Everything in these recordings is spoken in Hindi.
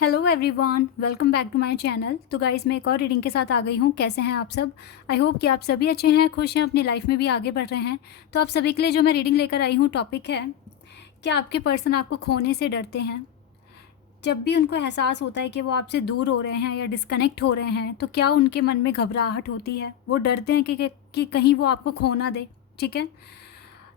Hello everyone, welcome back to my channel. तो गाइस, मैं एक और रीडिंग के साथ आ गई हूँ। कैसे हैं आप सब? आई होप कि आप सभी अच्छे हैं, खुश हैं, अपनी लाइफ में भी आगे बढ़ रहे हैं। तो आप सभी के लिए जो मैं रीडिंग लेकर आई हूँ, टॉपिक है क्या आपके पर्सन आपको खोने से डरते हैं? जब भी उनको एहसास होता है कि वो आपसे दूर हो रहे हैं या डिस्कनेक्ट हो रहे हैं, तो क्या उनके मन में घबराहट होती है? वो डरते हैं कि कहीं वो आपको खो ना दे। ठीक है,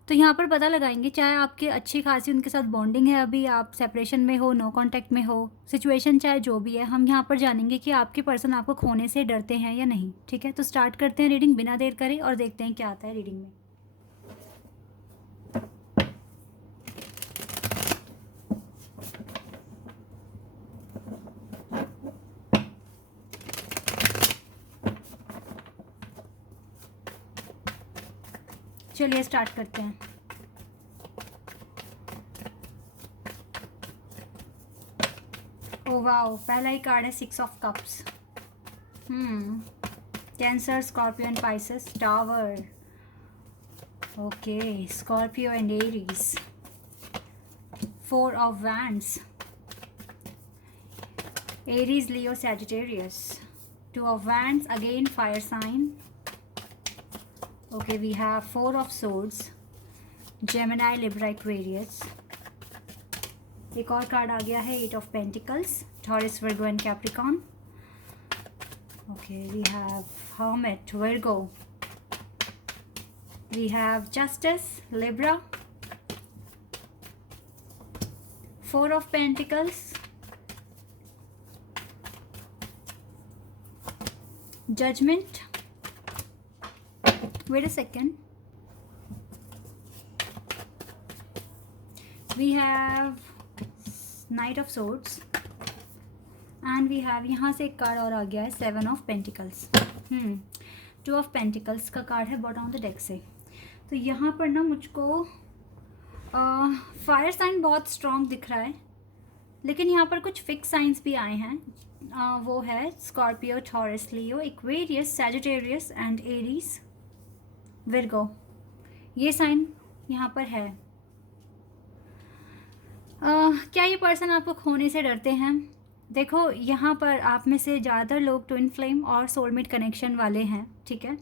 तो यहाँ पर पता लगाएंगे, चाहे आपके अच्छी खासी उनके साथ बॉन्डिंग है, अभी आप सेपरेशन में हो, नो कांटेक्ट में हो, सिचुएशन चाहे जो भी है, हम यहाँ पर जानेंगे कि आपके पर्सन आपको खोने से डरते हैं या नहीं। ठीक है, तो स्टार्ट करते हैं रीडिंग बिना देर करे और देखते हैं क्या आता है रीडिंग में। चलिए स्टार्ट करते हैं। ओ वाओ, पहला ही कार्ड है 6 of cups. Cancer, Scorpio and Pisces, tower. Okay, Scorpio and Aries, 4 of wands, Aries, Leo, Sagittarius, 2 of wands, again fire sign. Okay, we have 4 of swords, Gemini, Libra, Aquarius. एक और कार्ड आ गया है 8 of pentacles, Taurus, Virgo and Capricorn. Okay, we have Hermit, Virgo. We have Justice, Libra. 4 of pentacles, Judgment. Wait a second. We have Knight of Swords and we have यहाँ से एक कार्ड और आ गया है 7 of Pentacles. 2 of Pentacles का कार्ड है बॉटम ऑफ द डेक से। तो यहाँ पर ना मुझको फायर साइन बहुत स्ट्रॉन्ग दिख रहा है, लेकिन यहाँ पर कुछ फिक्स साइंस भी आए हैं। वो है Scorpio, taurus, Leo, Aquarius, Sagittarius and Aries, Virgo. ये साइन यहाँ पर है। क्या ये पर्सन आपको खोने से डरते हैं? देखो, यहाँ पर आप में से ज़्यादातर लोग ट्विन फ्लेम और सोलमेट कनेक्शन वाले हैं। ठीक है,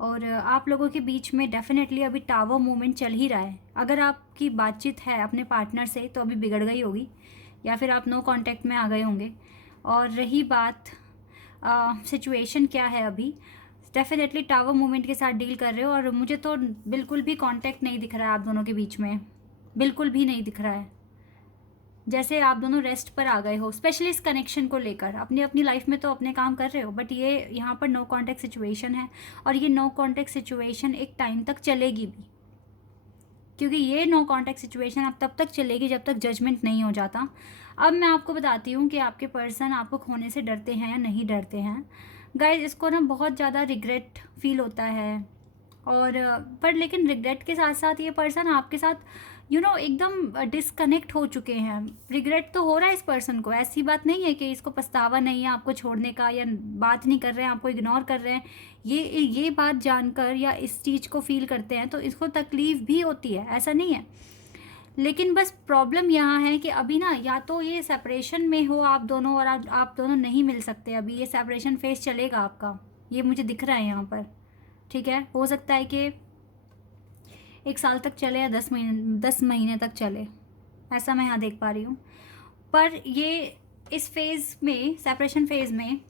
और आप लोगों के बीच में डेफिनेटली अभी टावर मूवमेंट चल ही रहा है। अगर आपकी बातचीत है अपने पार्टनर से तो अभी बिगड़ गई होगी, या फिर आप नो कांटेक्ट में आ गए होंगे। और रही बात सिचुएशन क्या है, अभी डेफिनेटली टावर मूवमेंट के साथ डील कर रहे हो, और मुझे तो बिल्कुल भी कांटेक्ट नहीं दिख रहा है आप दोनों के बीच में, बिल्कुल भी नहीं दिख रहा है। जैसे आप दोनों रेस्ट पर आ गए हो, स्पेशली इस कनेक्शन को लेकर। अपनी अपनी लाइफ में तो अपने काम कर रहे हो, बट ये यहाँ पर नो कांटेक्ट सिचुएशन है, और ये नो कांटेक्ट सिचुएशन एक टाइम तक चलेगी भी, क्योंकि ये नो कांटेक्ट सिचुएशन अब तब तक चलेगी जब तक जजमेंट नहीं हो जाता। अब मैं आपको बताती हूँ कि आपके पर्सन आपको खोने से डरते हैं या नहीं डरते हैं। गाइज, इसको ना बहुत ज़्यादा रिग्रेट फील होता है, और पर लेकिन रिग्रेट के साथ साथ ये पर्सन आपके साथ एकदम डिस्कनेक्ट हो चुके हैं। रिग्रेट तो हो रहा है इस पर्सन को, ऐसी बात नहीं है कि इसको पछतावा नहीं है आपको छोड़ने का, या बात नहीं कर रहे हैं, आपको इग्नोर कर रहे हैं। ये बात जानकर या इस चीज़ को फील करते हैं तो इसको तकलीफ़ भी होती है, ऐसा नहीं है। लेकिन बस प्रॉब्लम यहाँ है कि अभी ना, या तो ये सेपरेशन में हो आप दोनों, और आप दोनों नहीं मिल सकते। अभी ये सेपरेशन फेज चलेगा आपका, ये मुझे दिख रहा है यहाँ पर। ठीक है, हो सकता है कि 1 साल तक चले या 10 महीने तक चले, ऐसा मैं यहाँ देख पा रही हूँ। पर ये इस फेज़ में, सेपरेशन फेज़ में,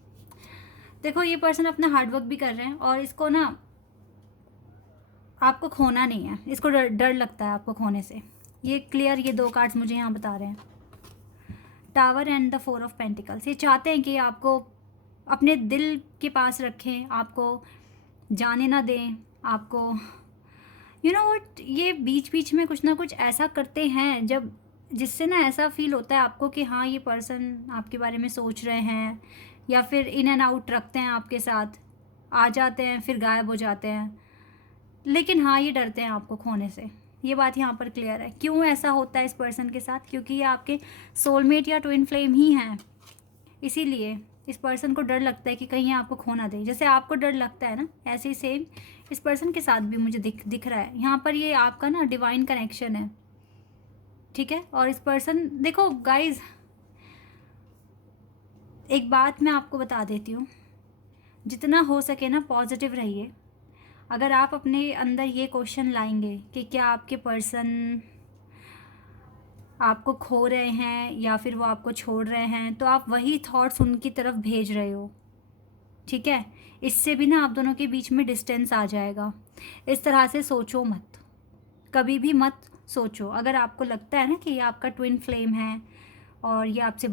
देखो ये पर्सन अपना हार्डवर्क भी कर रहे हैं, और इसको ना आपको खोना नहीं है, इसको डर लगता है आपको खोने से। ये क्लियर, ये 2 कार्ड्स मुझे यहाँ बता रहे हैं, tower and the 4 of pentacles. ये चाहते हैं कि आपको अपने दिल के पास रखें, आपको जाने ना दें, आपको व्हाट, ये बीच बीच में कुछ ना कुछ ऐसा करते हैं जब जिससे ना ऐसा फील होता है आपको कि हाँ, ये पर्सन आपके बारे में सोच रहे हैं, या फिर इन एंड आउट रखते हैं आपके साथ, आ जाते हैं फिर गायब हो जाते हैं। लेकिन हाँ, ये डरते हैं आपको खोने से, ये बात यहाँ पर क्लियर है। क्यों ऐसा होता है इस पर्सन के साथ? क्योंकि ये आपके सोलमेट या ट्विन फ्लेम ही हैं, इसीलिए इस पर्सन को डर लगता है कि कहीं आपको खो ना दे। जैसे आपको डर लगता है ना, ऐसे ही सेम इस पर्सन के साथ भी मुझे दिख रहा है यहाँ पर। ये आपका ना डिवाइन कनेक्शन है, ठीक है। और इस पर्सन, देखो गाइज, एक बात मैं आपको बता देती हूँ, जितना हो सके ना पॉजिटिव रहिए। अगर आप अपने अंदर ये क्वेश्चन लाएंगे कि क्या आपके पर्सन आपको खो रहे हैं या फिर वो आपको छोड़ रहे हैं, तो आप वही थॉट्स उनकी तरफ भेज रहे हो, ठीक है। इससे भी ना आप दोनों के बीच में डिस्टेंस आ जाएगा। इस तरह से सोचो मत, कभी भी मत सोचो। अगर आपको लगता है ना कि ये आपका ट्विन फ्लेम है और ये आपसे,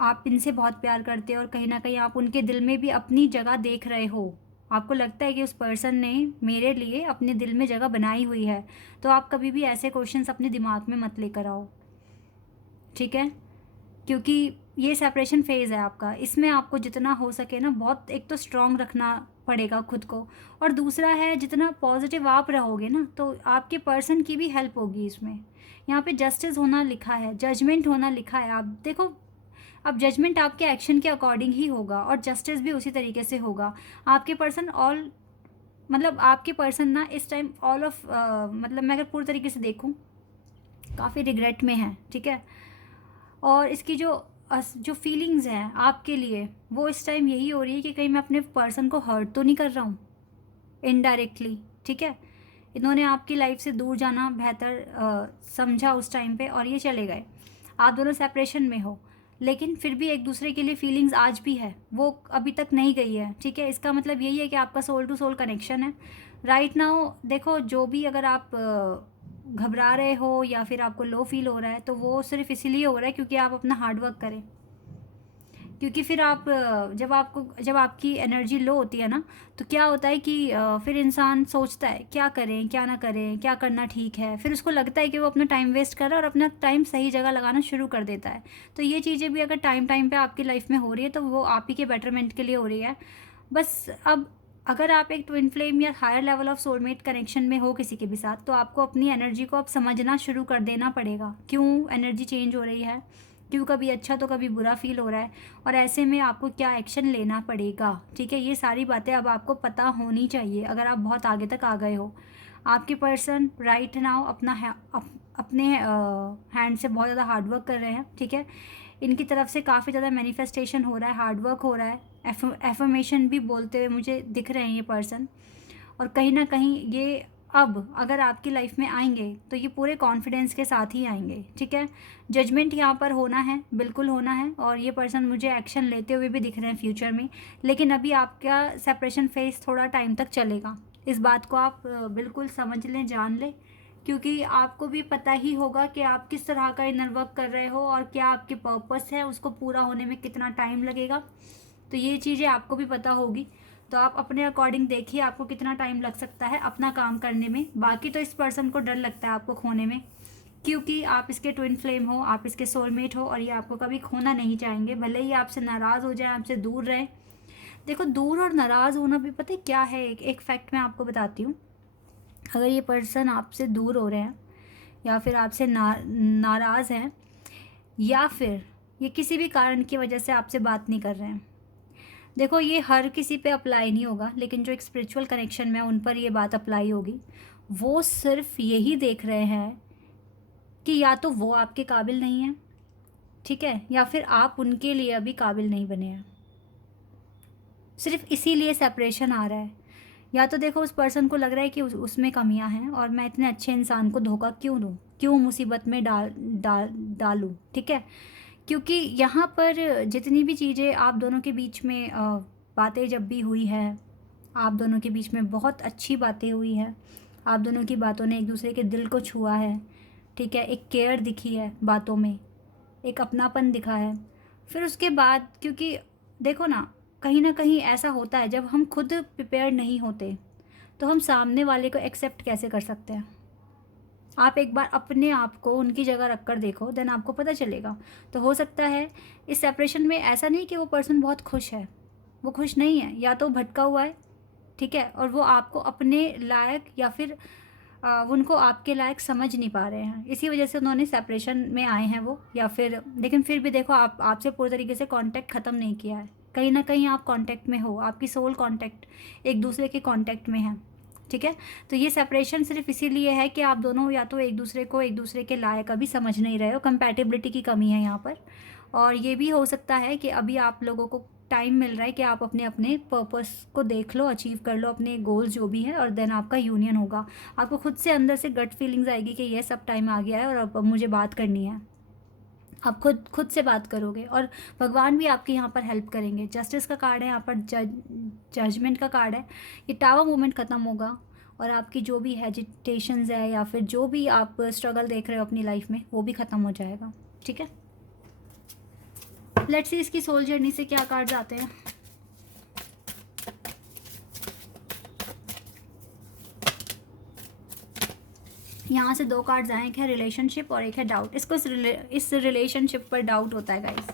आप इनसे बहुत प्यार करते हो और कहीं ना कहीं आप उनके दिल में भी अपनी जगह देख रहे हो, आपको लगता है कि उस पर्सन ने मेरे लिए अपने दिल में जगह बनाई हुई है, तो आप कभी भी ऐसे क्वेश्चंस अपने दिमाग में मत लेकर आओ, ठीक है। क्योंकि ये सेपरेशन फेज़ है आपका, इसमें आपको जितना हो सके ना बहुत, एक तो स्ट्रॉन्ग रखना पड़ेगा खुद को, और दूसरा है जितना पॉजिटिव आप रहोगे ना तो आपके पर्सन की भी हेल्प होगी इसमें। यहाँ पे जस्टिस होना लिखा है, जजमेंट होना लिखा है। आप देखो, अब जजमेंट आपके एक्शन के अकॉर्डिंग ही होगा और जस्टिस भी उसी तरीके से होगा। आपके पर्सन ऑल, मतलब आपके पर्सन ना इस टाइम ऑल ऑफ, मतलब मैं अगर पूरी तरीके से देखूँ, काफ़ी रिग्रेट में है, ठीक है। और इसकी जो फीलिंग्स हैं आपके लिए, वो इस टाइम यही हो रही है कि कहीं मैं अपने पर्सन को हर्ट तो नहीं कर रहा हूँ इनडायरेक्टली, ठीक है। इन्होंने आपकी लाइफ से दूर जाना बेहतर समझा उस टाइम पे और ये चले गए। आप दोनों सेपरेशन में हो, लेकिन फिर भी एक दूसरे के लिए फीलिंग्स आज भी है, वो अभी तक नहीं गई है, ठीक है। इसका मतलब यही है कि आपका सोल टू सोल कनेक्शन है राइट नाउ। देखो, जो भी अगर आप घबरा रहे हो या फिर आपको लो फील हो रहा है, तो वो सिर्फ इसीलिए हो रहा है क्योंकि आप अपना हार्ड वर्क करें। क्योंकि फिर आप जब आपकी एनर्जी लो होती है ना, तो क्या होता है कि फिर इंसान सोचता है क्या करें क्या ना करें, क्या करना ठीक है। फिर उसको लगता है कि वो अपना टाइम वेस्ट कर रहा है और अपना टाइम सही जगह लगाना शुरू कर देता है। तो ये चीज़ें भी अगर टाइम टाइम पे आपकी लाइफ में हो रही है तो वो आप ही के बेटरमेंट के लिए हो रही है। बस अब अगर आप एक ट्विन फ्लेम या higher level of soulmate connection में हो किसी के भी साथ, तो आपको अपनी एनर्जी को अब समझना शुरू कर देना पड़ेगा, क्यों एनर्जी चेंज हो रही है, क्यों कभी अच्छा तो कभी बुरा फील हो रहा है, और ऐसे में आपको क्या एक्शन लेना पड़ेगा, ठीक है। ये सारी बातें अब आपको पता होनी चाहिए अगर आप बहुत आगे तक आ गए हो। आपके पर्सन राइट नाउ अपने हैंड से बहुत ज़्यादा हार्डवर्क कर रहे हैं, ठीक है। इनकी तरफ से काफ़ी ज़्यादा मैनिफेस्टेशन हो रहा है, हार्डवर्क हो रहा है, एफर्मेशन भी बोलते हुए मुझे दिख रहे हैं ये पर्सन। और कहीं ना कहीं ये अब अगर आपकी लाइफ में आएंगे तो ये पूरे कॉन्फिडेंस के साथ ही आएंगे, ठीक है। जजमेंट यहाँ पर होना है, बिल्कुल होना है, और ये पर्सन मुझे एक्शन लेते हुए भी दिख रहे हैं फ्यूचर में। लेकिन अभी आपका सेपरेशन फेज थोड़ा टाइम तक चलेगा, इस बात को आप बिल्कुल समझ लें, जान लें, क्योंकि आपको भी पता ही होगा कि आप किस तरह का इनर वर्क कर रहे हो और क्या आपके पर्पस है, उसको पूरा होने में कितना टाइम लगेगा। तो ये चीज़ें आपको भी पता होगी, तो आप अपने अकॉर्डिंग देखिए आपको कितना टाइम लग सकता है अपना काम करने में। बाकी तो इस पर्सन को डर लगता है आपको खोने में, क्योंकि आप इसके ट्विन फ्लेम हो, आप इसके सोलमेट हो, और ये आपको कभी खोना नहीं चाहेंगे, भले ही आपसे नाराज़ हो जाए, आपसे दूर रहे। देखो, दूर और नाराज़ होना भी पता है क्या है, एक फैक्ट मैं आपको बताती हूँ। अगर ये पर्सन आपसे दूर हो रहे हैं या फिर आपसे नाराज़ हैं, या फिर ये किसी भी कारण की वजह से आपसे बात नहीं कर रहे हैं, देखो ये हर किसी पे अप्लाई नहीं होगा, लेकिन जो एक स्पिरिचुअल कनेक्शन में उन पर ये बात अप्लाई होगी। वो सिर्फ यही देख रहे हैं कि या तो वो आपके काबिल नहीं है, ठीक है, या फिर आप उनके लिए अभी काबिल नहीं बने हैं। सिर्फ इसीलिए सेपरेशन आ रहा है। या तो देखो उस पर्सन को लग रहा है कि उसमें कमियां हैं और मैं इतने अच्छे इंसान को धोखा क्यों दूँ, क्यों मुसीबत में डालूँ, ठीक है। क्योंकि यहाँ पर जितनी भी चीज़ें आप दोनों के बीच में बातें जब भी हुई है, आप दोनों के बीच में बहुत अच्छी बातें हुई हैं, आप दोनों की बातों ने एक दूसरे के दिल को छुआ है, ठीक है। एक केयर दिखी है बातों में, एक अपनापन दिखा है। फिर उसके बाद, क्योंकि देखो ना कहीं ऐसा होता है जब हम खुद प्रिपेयर नहीं होते तो हम सामने वाले को एक्सेप्ट कैसे कर सकते हैं। आप एक बार अपने आप को उनकी जगह रख कर देखो, देन आपको पता चलेगा। तो हो सकता है इस सेपरेशन में ऐसा नहीं कि वो पर्सन बहुत खुश है, वो खुश नहीं है, या तो भटका हुआ है, ठीक है, और वो आपको अपने लायक या फिर उनको आपके लायक समझ नहीं पा रहे हैं, इसी वजह से उन्होंने सेपरेशन में आए हैं वो। या फिर लेकिन फिर भी देखो, आपसे पूरी तरीके से कांटेक्ट ख़त्म नहीं किया है, कहीं ना कहीं आप कांटेक्ट में हो, आपकी सोल कांटेक्ट एक दूसरे के कांटेक्ट में है, ठीक है। तो ये सेपरेशन सिर्फ इसीलिए है कि आप दोनों या तो एक दूसरे को एक दूसरे के लायक अभी समझ नहीं रहे हो, कंपैटिबिलिटी की कमी है यहाँ पर। और ये भी हो सकता है कि अभी आप लोगों को टाइम मिल रहा है कि आप अपने अपने पर्पस को देख लो, अचीव कर लो अपने गोल्स जो भी है, और देन आपका यूनियन होगा। आपको खुद से अंदर से गट फीलिंग्स आएगी कि ये सब टाइम आ गया है और अब मुझे बात करनी है। आप खुद से बात करोगे और भगवान भी आपके यहाँ पर हेल्प करेंगे। जस्टिस का कार्ड है यहाँ पर, जजमेंट का कार्ड है। ये टावर मूवमेंट ख़त्म होगा और आपकी जो भी हेजिटेशंस है या फिर जो भी आप स्ट्रगल देख रहे हो अपनी लाइफ में, वो भी ख़त्म हो जाएगा। ठीक है, लेट्स सी इसकी सोल जर्नी से क्या कार्ड्स आते हैं। यहाँ से 2 कार्ड्स आए, एक है रिलेशनशिप और एक है डाउट। इसको इस रिलेशनशिप पर डाउट होता है गाइस।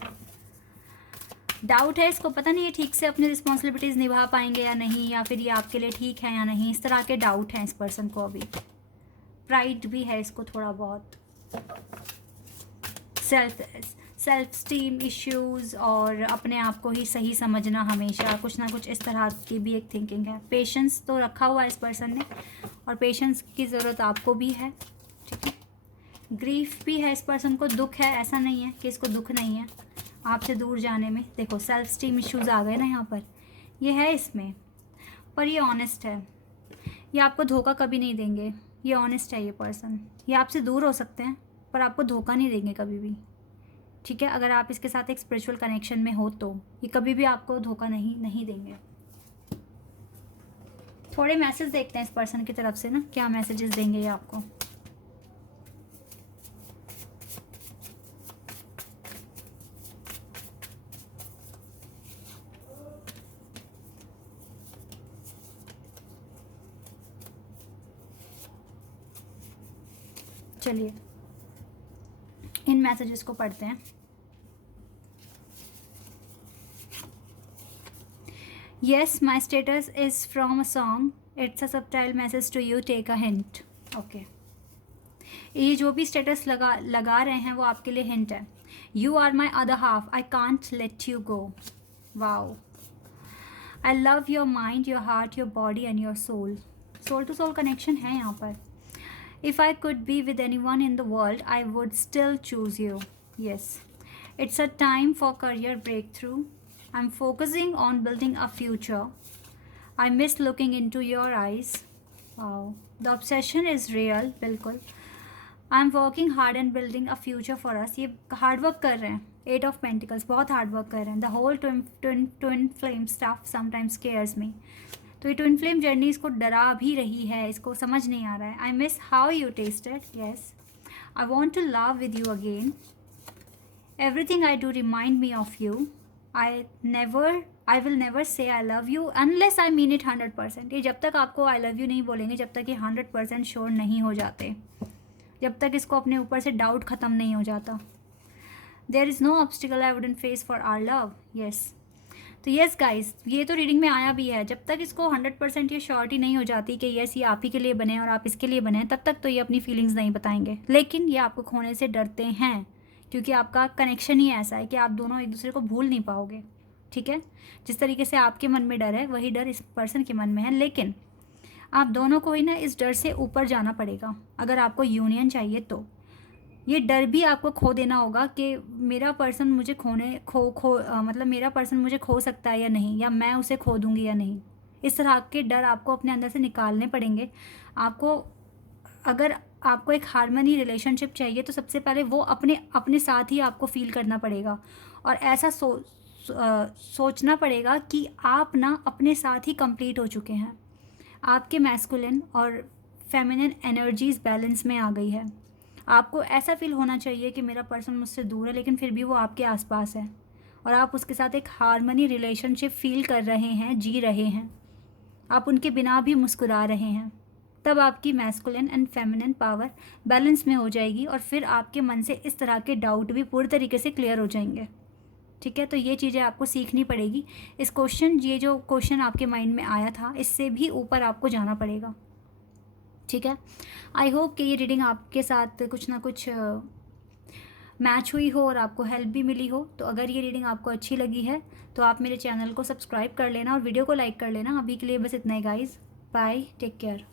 डाउट है, इसको पता नहीं है ठीक से अपनी रिस्पॉन्सिबिलिटीज़ निभा पाएंगे या नहीं, या फिर ये आपके लिए ठीक है या नहीं। इस तरह के डाउट हैं इस पर्सन को अभी। प्राइड भी है इसको थोड़ा बहुत, सेल्फ स्टीम इश्यूज़ और अपने आप को ही सही समझना हमेशा, कुछ ना कुछ इस तरह की भी एक थिंकिंग है। पेशेंस तो रखा हुआ है इस पर्सन ने, और पेशेंस की ज़रूरत आपको भी है। ठीक है, ग्रीफ भी है इस पर्सन को, दुख है, ऐसा नहीं है कि इसको दुख नहीं है आपसे दूर जाने में। देखो सेल्फ स्टीम इश्यूज़ आ गए ना यहाँ पर, ये है इसमें, पर ये ऑनेस्ट है, ये आपको धोखा कभी नहीं देंगे। ये ऑनेस्ट है ये पर्सन, ये आपसे दूर हो सकते हैं पर आपको धोखा नहीं देंगे कभी भी। ठीक है, अगर आप इसके साथ एक स्पिरिचुअल कनेक्शन में हो तो ये कभी भी आपको धोखा नहीं देंगे। थोड़े मैसेज देखते हैं इस पर्सन की तरफ से ना, क्या मैसेजेस देंगे ये आपको। चलिए इन मैसेजेस को पढ़ते हैं। Yes, my status is from a song. It's a subtle message to you. Take a hint. Okay. ये जो भी स्टेटस लगा रहे हैं वो आपके लिए हिंट है। You are my other half. I can't let you go. Wow. I love your mind, your heart, your body and your soul. Soul to soul connection है यहाँ पर। If I could be with anyone in the world, I would still choose you. Yes. It's a time for career breakthrough. I'm focusing on building a future. I miss looking into your eyes. Wow. The obsession is real. बिल्कुल. I'm working hard and building a future for us. ये हार्ड वर्क कर रहे हैं। 8 of Pentacles, बहुत हार्ड वर्क कर रहे हैं। The whole twin flame stuff sometimes scares me. तो ये ट्विन फ्लेम जर्नी इसको डरा भी रही है, इसको समझ नहीं आ रहा है। I miss how you tested, yes. I want to love with you again. Everything I do remind me of you. I will never say I love you unless I mean it 100%। ये जब तक आपको आई लव यू नहीं बोलेंगे, जब तक ये 100% श्योर नहीं हो जाते, जब तक इसको अपने ऊपर से डाउट ख़त्म नहीं हो जाता। There is no obstacle I wouldn't face for our love, yes. तो येस गाइस, ये तो रीडिंग में आया भी है। जब तक इसको 100% ये श्योरिटी नहीं हो जाती कि येस ये आप ही के लिए बने और आप इसके लिए बने, तब तक तो ये अपनी फीलिंग्स नहीं बताएंगे। लेकिन ये आपको खोने से डरते हैं क्योंकि आपका कनेक्शन ही ऐसा है कि आप दोनों एक दूसरे को भूल नहीं पाओगे। ठीक है, जिस तरीके से आपके मन में डर है वही डर इस पर्सन के मन में है। लेकिन आप दोनों को ही ना इस डर से ऊपर जाना पड़ेगा अगर आपको यूनियन चाहिए तो। ये डर भी आपको खो देना होगा कि मेरा पर्सन मुझे मतलब मेरा पर्सन मुझे खो सकता है या नहीं, या मैं उसे खो दूंगी या नहीं। इस तरह के डर आपको अपने अंदर से निकालने पड़ेंगे। अगर आपको एक हार्मनी रिलेशनशिप चाहिए तो सबसे पहले वो अपने साथ ही आपको फील करना पड़ेगा और ऐसा सोचना पड़ेगा कि आप ना अपने साथ ही कंप्लीट हो चुके हैं। आपके मैस्कुलिन और फेमिनिन एनर्जीज बैलेंस में आ गई है। आपको ऐसा फील होना चाहिए कि मेरा पर्सन मुझसे दूर है लेकिन फिर भी वो आपके आसपास है और आप उसके साथ एक हार्मनी रिलेशनशिप फील कर रहे हैं, जी रहे हैं। आप उनके बिना भी मुस्कुरा रहे हैं। तब आपकी masculine and feminine power balance में हो जाएगी और फिर आपके मन से इस तरह के डाउट भी पूरी तरीके से क्लियर हो जाएंगे। ठीक है, तो ये चीज़ें आपको सीखनी पड़ेगी। ये जो क्वेश्चन आपके माइंड में आया था, इससे भी ऊपर आपको जाना पड़ेगा। ठीक है, आई होप कि ये रीडिंग आपके साथ कुछ ना कुछ मैच हुई हो और आपको हेल्प भी मिली हो। तो अगर ये रीडिंग आपको अच्छी लगी है तो आप मेरे चैनल को सब्सक्राइब कर लेना और वीडियो को लाइक कर लेना। अभी के लिए बस इतना ही गाइज़, बाय, टेक केयर।